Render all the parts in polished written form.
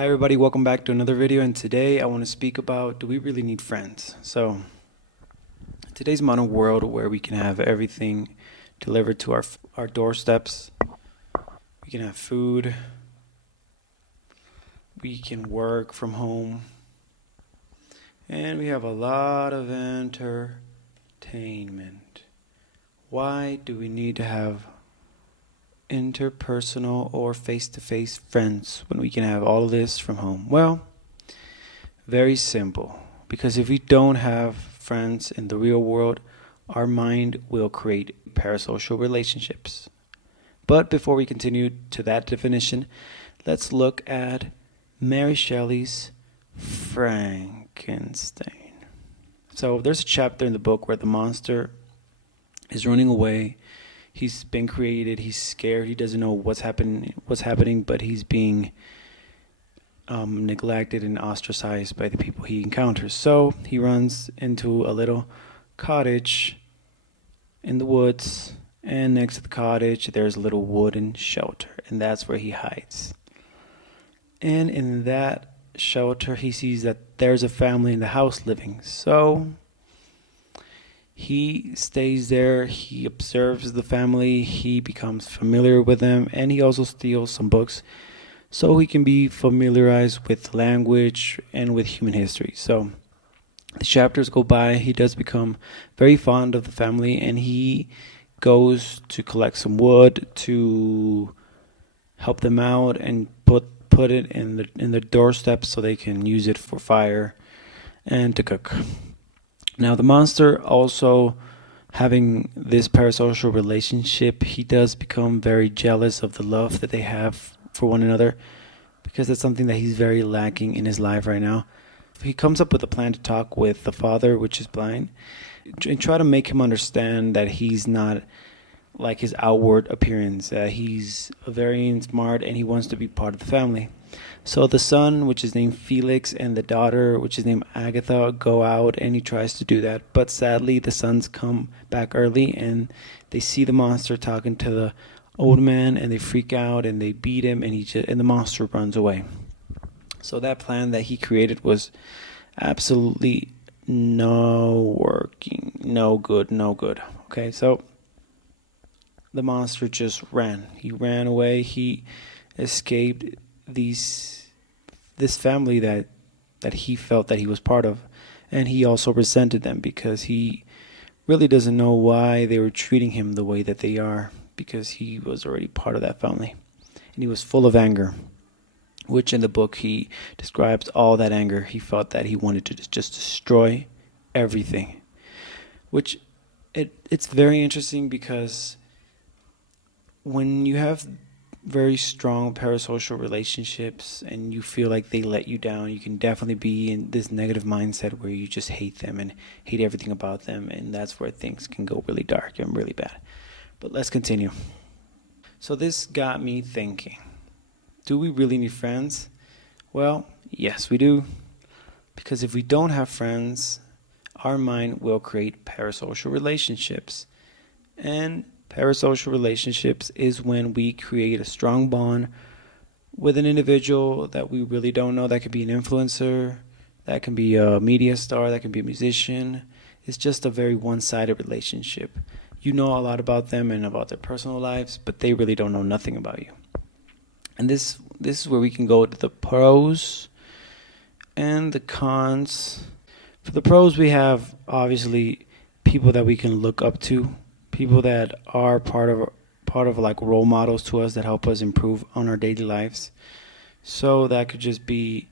Hi everybody, welcome back to another video, and today I want to speak about, do we really need friends? So today's modern world where we can have everything delivered to our doorsteps, we can have food, we can work from home, and we have a lot of entertainment. Why do we need to have interpersonal or face-to-face friends when we can have all of this from home? Well, very simple. Because if we don't have friends in the real world, our mind will create parasocial relationships. But before we continue to that definition, let's look at Mary Shelley's Frankenstein. So there's a chapter in the book where the monster is running away. He's been created. He's scared. He doesn't know what's happening, but he's being neglected and ostracized by the people he encounters. So he runs into a little cottage in the woods, and next to the cottage there's a little wooden shelter, and that's where he hides. And in that shelter he sees that there's a family in the house living. So he stays there, he observes the family, he becomes familiar with them, and he also steals some books so he can be familiarized with language and with human history. So the chapters go by, he does become very fond of the family, and he goes to collect some wood to help them out and put it in the doorstep so they can use it for fire and to cook. Now the monster, also having this parasocial relationship, he does become very jealous of the love that they have for one another, because that's something that he's very lacking in his life right now. He comes up with a plan to talk with the father, which is blind, and try to make him understand that he's not like his outward appearance. He's very smart and he wants to be part of the family. So the son, which is named Felix, and the daughter, which is named Agatha, go out, and he tries to do that. But sadly, the sons come back early, and they see the monster talking to the old man, and they freak out, and they beat him, and the monster runs away. So that plan that he created was absolutely no good. Okay, so the monster just ran. He ran away. He escaped this family that he felt that he was part of, and he also resented them because he really doesn't know why they were treating him the way that they are, because he was already part of that family, and he was full of anger, which in the book he describes all that anger. He felt that he wanted to just destroy everything, which it's very interesting, because when you have very strong parasocial relationships and you feel like they let you down, you can definitely be in this negative mindset where you just hate them and hate everything about them, and that's where things can go really dark and really bad. But let's continue. So this got me thinking, do we really need friends? Well, yes we do, because if we don't have friends, our mind will create parasocial relationships. And parasocial relationships is when we create a strong bond with an individual that we really don't know. That could be an influencer, that can be a media star, that can be a musician. It's just a very one-sided relationship. You know a lot about them and about their personal lives, but they really don't know nothing about you. And this is where we can go to the pros and the cons. For the pros, we have obviously people that we can look up to, people that are part of like role models to us that help us improve on our daily lives. So that could just be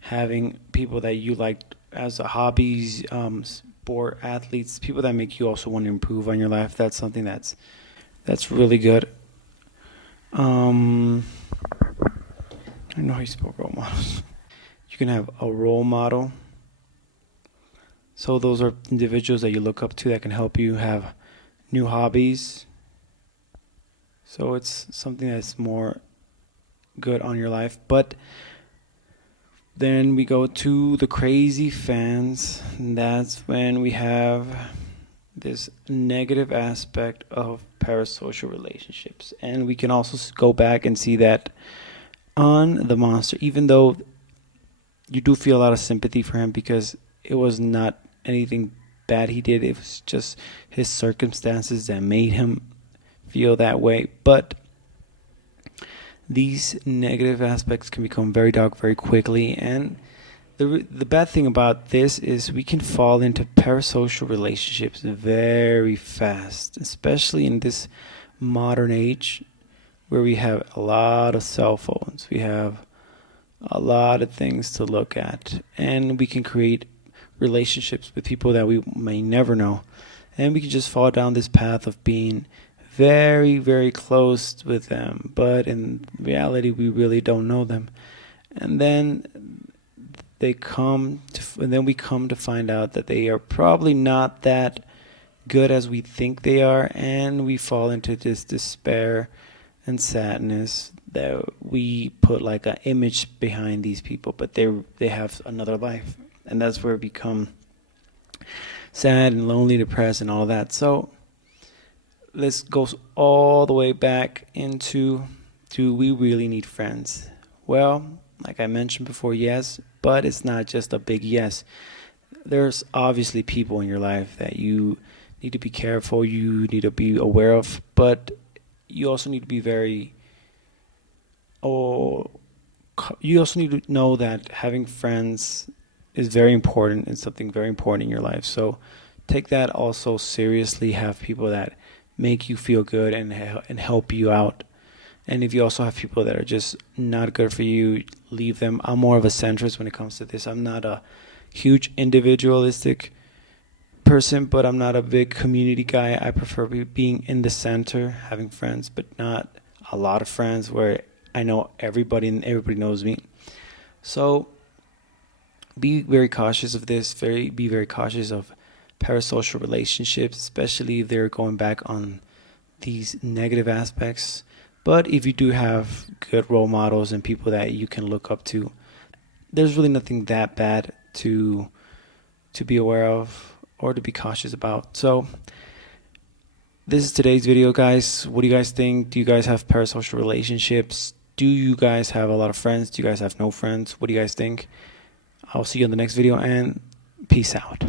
having people that you like as a hobbies, sport athletes, people that make you also want to improve on your life. That's something that's really good. I don't know how you spell role models. You can have a role model. So those are individuals that you look up to that can help you have new hobbies. So it's something that's more good on your life. But then we go to the crazy fans. And that's when we have this negative aspect of parasocial relationships. And we can also go back and see that on the monster, even though you do feel a lot of sympathy for him because it was not anything bad he did. It was just his circumstances that made him feel that way. But these negative aspects can become very dark very quickly, and the bad thing about this is we can fall into parasocial relationships very fast, especially in this modern age where we have a lot of cell phones. We have a lot of things to look at, and we can create relationships with people that we may never know, and we can just fall down this path of being very, very close with them, but in reality we really don't know them. And then we come to find out that they are probably not that good as we think they are, and we fall into this despair and sadness that we put like an image behind these people, but they have another life, and that's where we become sad and lonely, depressed, and all that. So let's go all the way back into, do we really need friends? Well, like I mentioned before, yes, but it's not just a big yes. There's obviously people in your life that you need to be careful, you need to be aware of, but you also need to be you also need to know that having friends is very important and something very important in your life. So take that also seriously. Have people that make you feel good and help you out. And if you also have people that are just not good for you, leave them. I'm more of a centrist when it comes to this. I'm not a huge individualistic person, but I'm not a big community guy. I prefer being in the center, having friends, but not a lot of friends where I know everybody and everybody knows me. So be very cautious of this. Be very cautious of parasocial relationships, especially if they're going back on these negative aspects. But if you do have good role models and people that you can look up to, there's really nothing that bad to be aware of or to be cautious about. So this is today's video, guys. What do you guys think? Do you guys have parasocial relationships? Do you guys have a lot of friends? Do you guys have no friends? What do you guys think? I'll see you in the next video, and peace out.